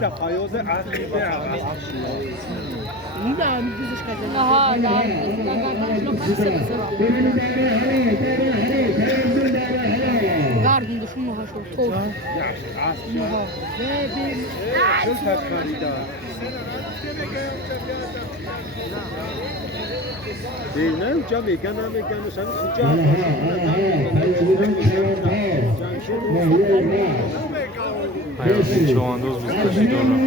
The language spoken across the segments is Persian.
ده حیاز اصلی به این هم بیزش کرده ها لا شنو خمسة بس قاعد شنو هالشو طول اصلی ها شو خریده نه اینجا میگن مثلا Hayatın çoğunluğu biz kaçıyorlar.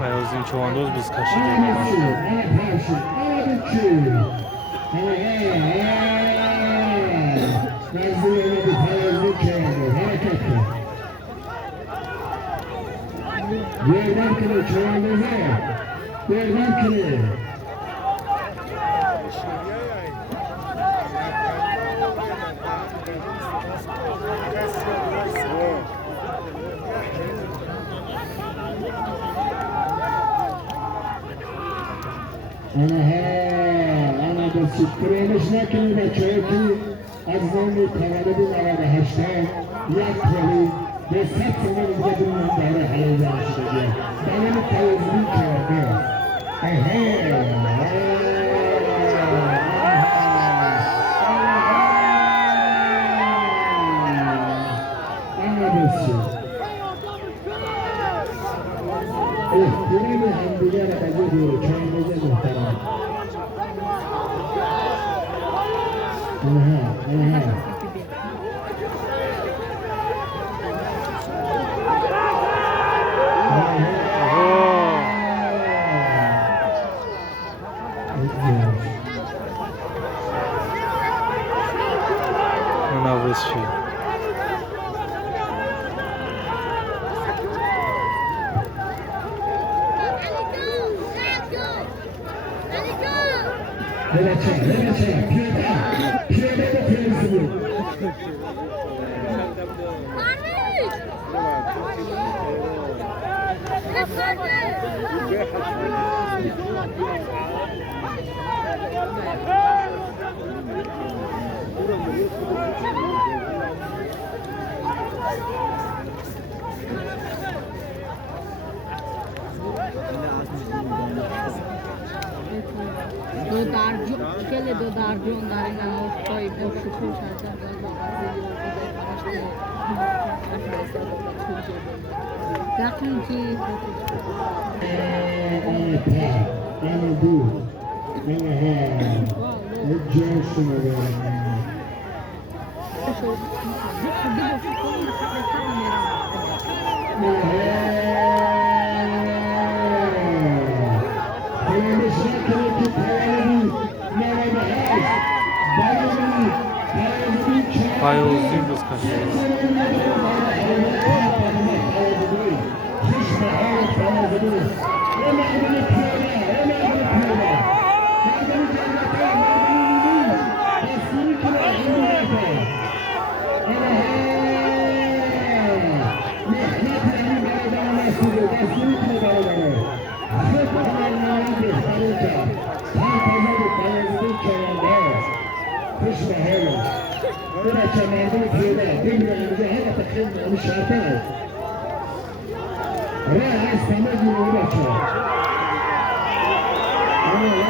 Hayatın çoğunluğu biz kaçıyorlar. أنا بس كريمش لكن إذا شايفي أجزاني تغلب على هشتان يكفي بس هتسمع الجدول من داره على الشجاع دائما التوازن كذا أنا بس احترام همدیگه را بگید چون بگید محترم Münavvız şey. دو درجون کل دو درجون در این نمایشگاهی با شکوه شدن رقم چی؟ Hayatın biz kaçıyorlar.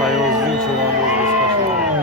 Hayatın çoğunluğu biz kaçıyorlar.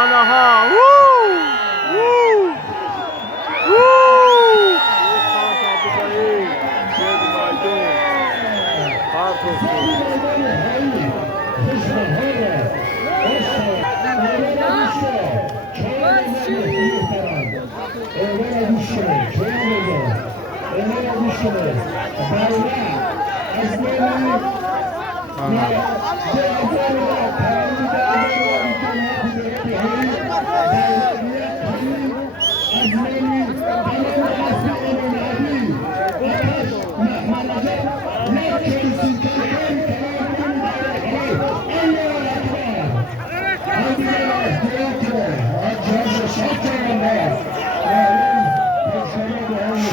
Anaha! Woo! Woo! Woo! کنه چون بزن اینا رو گوش کنه بالا از نمی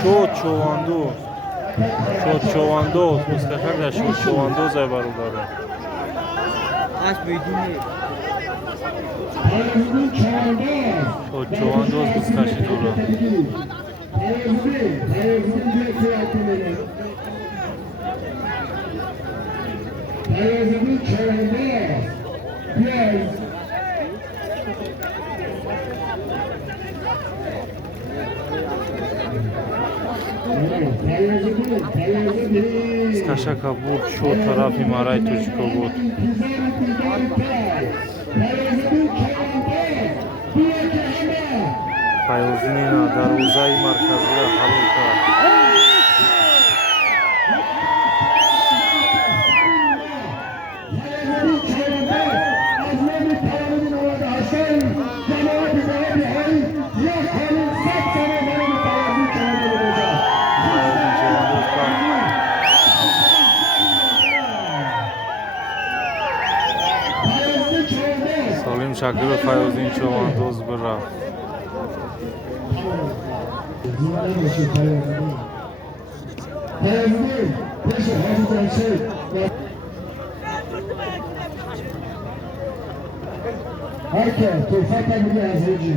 شد چواندوز شد چواندوز بزکشان در شد چواندوز ای برادر شد چواندوز بزکشی دورا Skashaka بود شد طرفی مارای توچکو بود Fayozina darvozai markaziga qabul qildi. Salim Shakirov Fayozin Chovandoz birrafт. Herkes, Tufat Emri Hazreci.